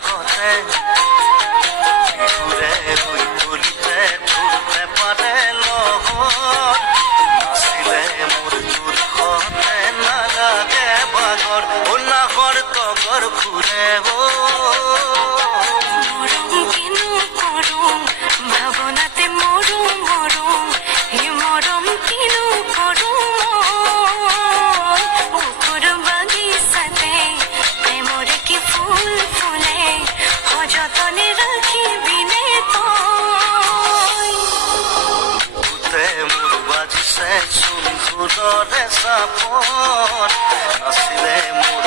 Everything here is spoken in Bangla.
গতে বিহুৰে ৰুই তুলিতে ধুলে পাৰে নহৰ নাছিলে মোৰ দুখতে নালাগে বাগৰ ও নাগৰ তগৰ ঘূৰে মরম কিনু করুম ভাবনাতে মরুম মরুম হে মরম কিনু করুম উকুর বাগিচাতে প্রেমরে কি ফুল ফুলে সযতনে রাখিবিনে তই বুকুতে মোৰ বাজিছে চুন জোৰৰে চাপত নাছিলে মোৰ